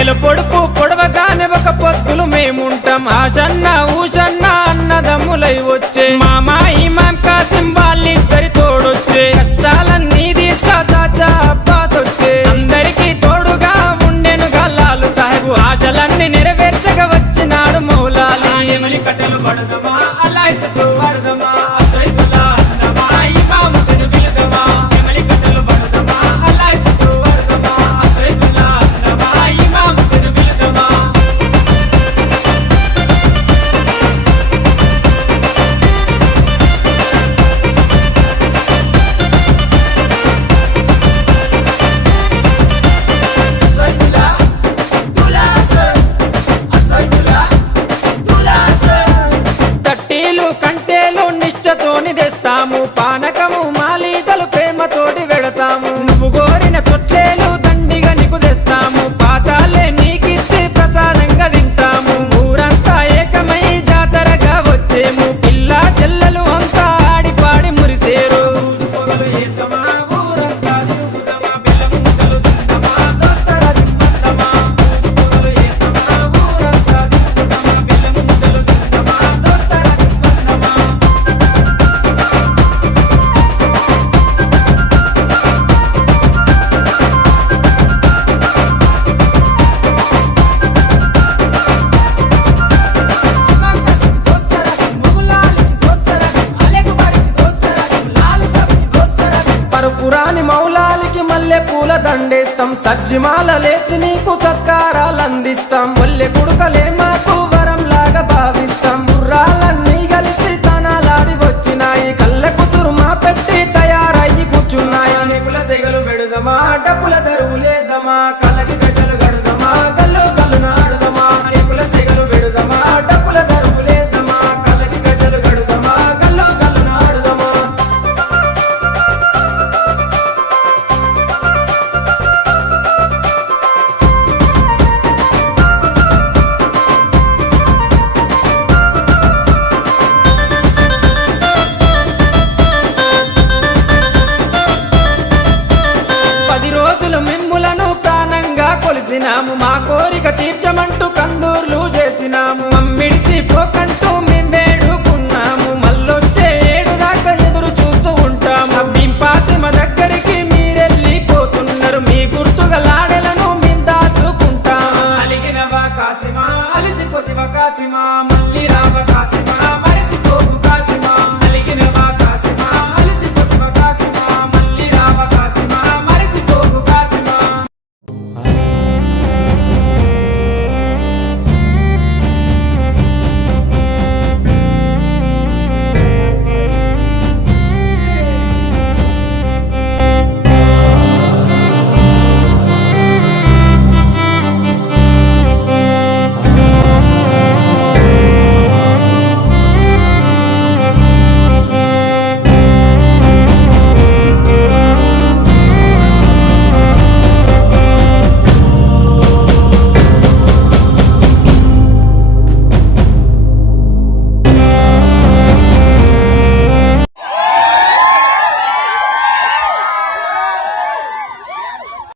నెల పొడుపు పొడవగానే ఒక పొత్తులు మేముంటాం ఆషన్న ఊషన్న అన్నదమ్ములై వచ్చే మామా ఇమాం కాసిం వాళ్ళిద్దరి తోడొచ్చే కష్టాలన్నీ తీర్చా చాచా అబ్బాస్ వచ్చే అందరికీ తోడుగా ఉండెనుగా లాలు సాహెబు ఆశలన్నీ నెరవేర్చగా వచ్చినాడు మౌలాలి ఎమలి కట్టెలు పడదమా అల్లాయిసతో పడదమా అసైదుల్లా అన్నమా ఇమాం హుస్సేన్ బిలదమా ఎమలి కట్టెలు పడదమా అల్లాయిసతో పడదమా అసైదుల్లా అన్నమా ఇమాం హుస్సేన్ బిలదమా అసైదుల్లా దులాసర్ అసైదుల్లా దులాసర్ తట్టీలు కంటేలు నిష్టతోని తెస్తాము పానకము మాలీదలు ప్రేమతోటి వెడతాము నువ్వు కోరిన తొట్లేలు దండిగా నీకు తెస్తాము పాతాలే నీకిచ్చి ప్రసాదంగా తింటాము ఊరంతా ఏకమై జాతరగా వచ్చేము పిల్ల చెల్లెలు అంతా ఆడిపాడి మురిసేరు పొగలు ఏతమా ఊరంతా తిరుగుదమా బెల్లముక్కలు తిందమా దోస్తర దింపందమా పొగలు ఏతమా ఊరంతా తిరుగుదమా బెల్లముక్కలు తిందమా దోస్తర దింపందమా పరుపురాని మౌలాలికి మల్లె పూల దండేస్తాం సజ్జిమాల లేచి నీకు సత్కారాలు అందిస్తాం మల్లె కుడుకలే మాకు వరం లాగా భావిస్తాం గుర్రాలన్నీ కలిసి తనాలాడి వచ్చినాయి కళ్ళ కుసురు మా పెట్టి తయారయ్యి కూర్చున్నాయి నిపుల సెగలు పెడదమా డబ్బుల దరువులేదమా కళ్ళకి గజ్జలు గడదమా గల్లు గల్లు నాడుదమా నిపుల సెగలు పెడదమా డబ్బుల దరువులేదమా కళ్ళకి గజ్జలు గడదమా గల్లు గల్లు నాడుదమా పది రోజులు మిమ్ములను ప్రాణంగా కొలిసినాము మా కోరిక తీర్చమంటూ కందూర్లు చేసినాము మమ్మిడిచి పోకంటూ మేమేడుకున్నాము మళ్ళొచ్చే ఏడు దాకా ఎదురు చూస్తూ ఉంటాము భీం ఫాతిమ దగ్గరికి మీరెళ్ళిపోతున్నారు మీ గుర్తుగా లాడెలను మేము దాచుకుంటాము అలిగినవా కాసిమా అలిసిపోతివా కాసిమా మళ్ళీ రావ కాసిమా